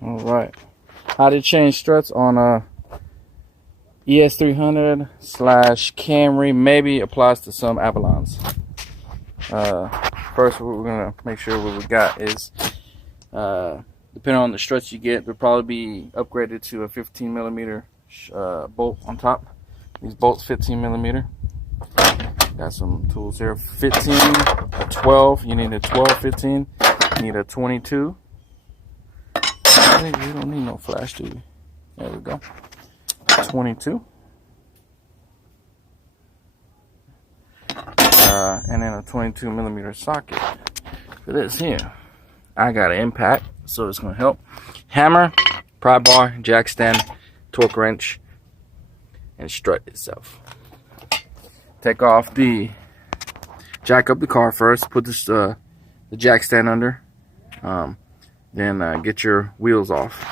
All right. How to change struts on a ES300 / Camry. Maybe applies to some Avalons. First, what we're gonna make sure what we got is, depending on the struts you get, they'll probably be upgraded to a 15mm bolt on top. These bolts 15mm. Got some tools here. 15, a 12. You need a 12, 15. You need a 22. I think you don't need no flash, do you? There we go. 22. And then a 22mm socket for this here. I got an impact, so it's gonna help. Hammer, pry bar, jack stand, torque wrench, and strut itself. Take off the, jack up the car first. Put this the jack stand under. Then get your wheels off.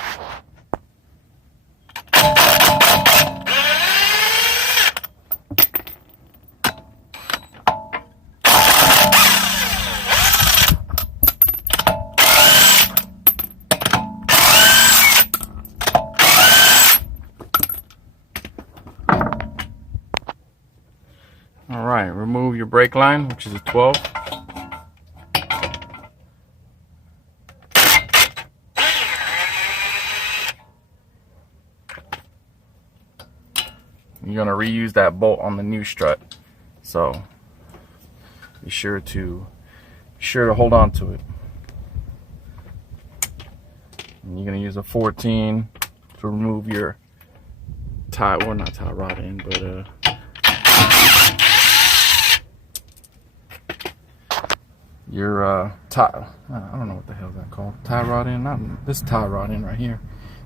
All right, remove your brake line, which is a 12. You're gonna reuse that bolt on the new strut, so be sure to hold on to it. And you're gonna use a 14 to remove your tie, well, not tie rod end, but your tie, I don't know what the hell that's called. Tie rod end, not this tie rod end right here.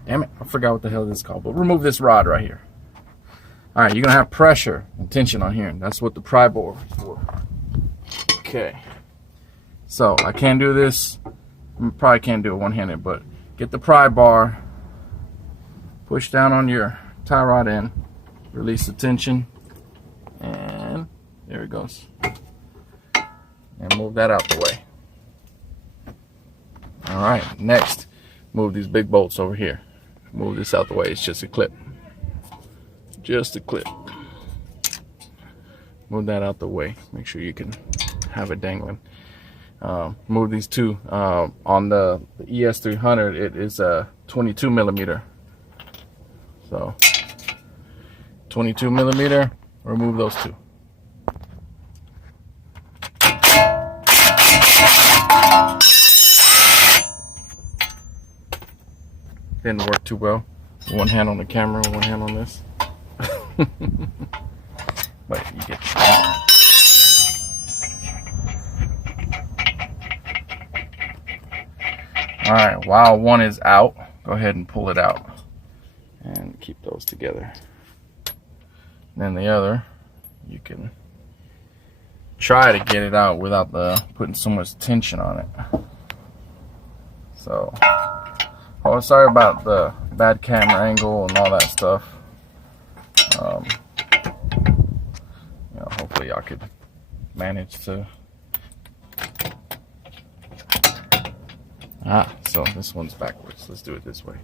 Damn it, I forgot what the hell this is called, but remove this rod right here. All right, you're gonna have pressure and tension on here, and that's what the pry bar is for. Okay, so I can't do this, probably can't do it one-handed, but get the pry bar, push down on your tie rod end, release the tension, and there it goes. And move that out the way. All right, next, move these big bolts over here. Move this out the way, it's just a clip. Just a clip. Move that out the way. Make sure you can have it dangling. Move these two. On the ES300, it is a 22mm. So 22mm. Remove those two. Didn't work too well. One hand on the camera, one hand on this. But you get it. All right, while one is out, go ahead and pull it out and keep those together. And then the other, you can try to get it out without putting so much tension on it. So, oh, sorry about the bad camera angle and all that stuff. You know, hopefully y'all could manage to. So this one's backwards. Let's do it this way.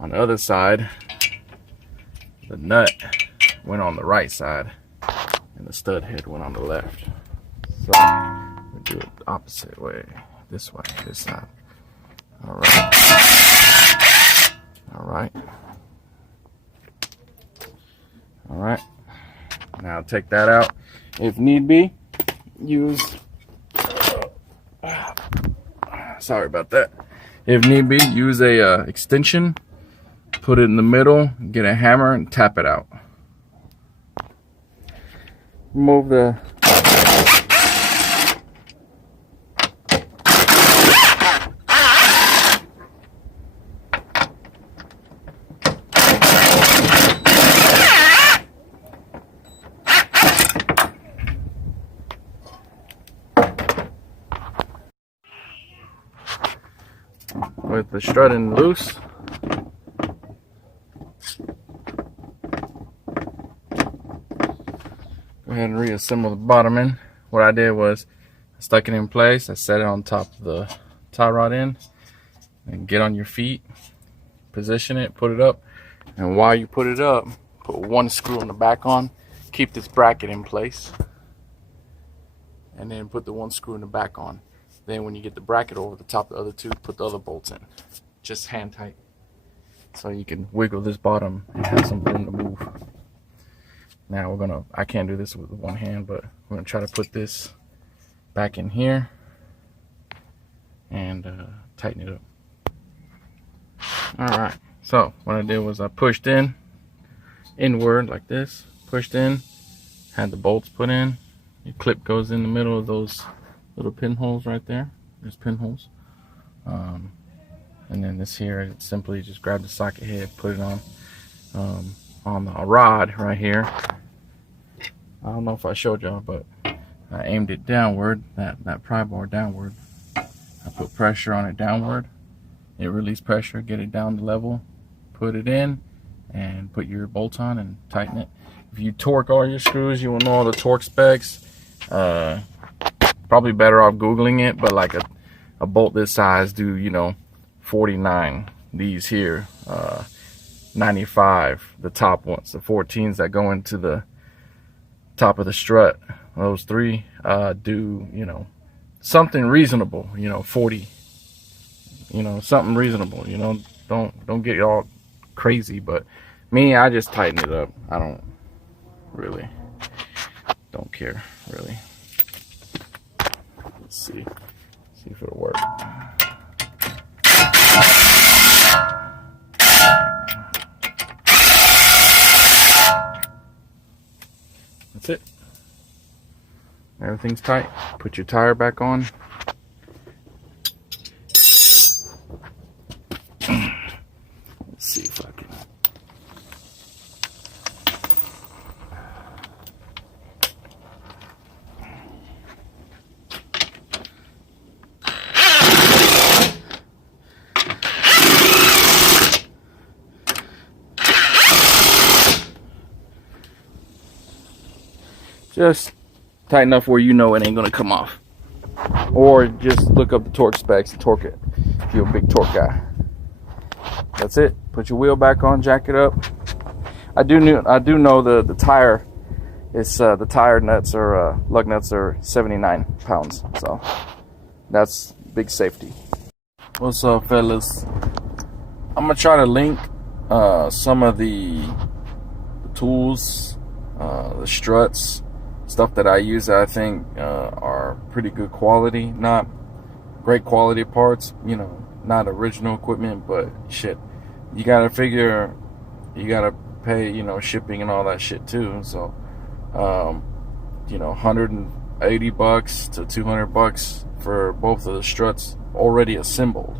On the other side, the nut went on the right side and the stud head went on the left. So we do it the opposite way. This way, this side. All right. All right. All right. Now take that out. If need be, use. Sorry about that. If need be, use a extension. Put it in the middle. Get a hammer and tap it out. Move the. With the strutting loose, go ahead and reassemble the bottom end. What I did was I stuck it in place, I set it on top of the tie rod in, and get on your feet, position it, put it up, and while you put it up, put one screw in the back on, keep this bracket in place, and then put the one screw in the back on. Then when you get the bracket over the top of the other two, put the other bolts in. Just hand tight. So you can wiggle this bottom and have some room to move. Now I can't do this with one hand, but we're gonna try to put this back in here and tighten it up. All right, so what I did was I pushed inward like this, pushed in, had the bolts put in. Your clip goes in the middle of those little pinholes right there. There's pinholes. And then this here, simply just grab the socket head, put it on the rod right here. I don't know if I showed y'all, but I aimed it downward, that pry bar downward. I put pressure on it downward. It released pressure, get it down to level, put it in, and put your bolt on and tighten it. If you torque all your screws, you will know all the torque specs. Probably better off Googling it, but like a bolt this size do, you know, 49. These here, 95, the top ones, the 14s that go into the top of the strut. Those three do, you know, something reasonable, you know, 40, you know, something reasonable, you know, don't get all crazy. But me, I just tighten it up. I don't care really. Let's see if it'll work. That's it. Everything's tight. Put your tire back on. Let's see if I can. Just tight enough where you know it ain't gonna come off. Or just look up the torque specs and torque it if you're a big torque guy. That's it. Put your wheel back on, jack it up. I do know the tire is the tire nuts or lug nuts are 79 pounds, so that's big safety. What's up, fellas? I'm gonna try to link some of the tools, the struts, stuff that I use that I think are pretty good quality, not great quality parts, you know, not original equipment, but shit, you gotta figure, you gotta pay, you know, shipping and all that shit too. So you know, $180 to $200 for both of the struts already assembled.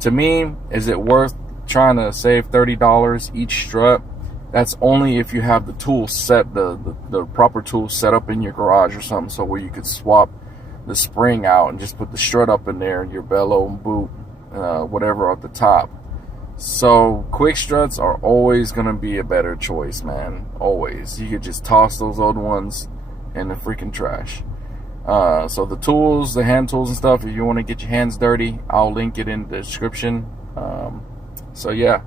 To me, is it worth trying to save $30 each strut? That's only if you have the tools set, the proper tools set up in your garage or something, so where you could swap the spring out and just put the strut up in there, your bellow and boot, whatever at the top. So quick struts are always gonna be a better choice, man. Always. You could just toss those old ones in the freaking trash. So the tools, the hand tools and stuff, if you want to get your hands dirty, I'll link it in the description. So yeah,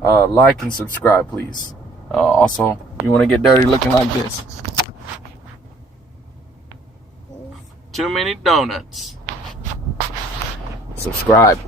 like and subscribe, please. Also, you want to get dirty looking like this? Too many donuts. Subscribe.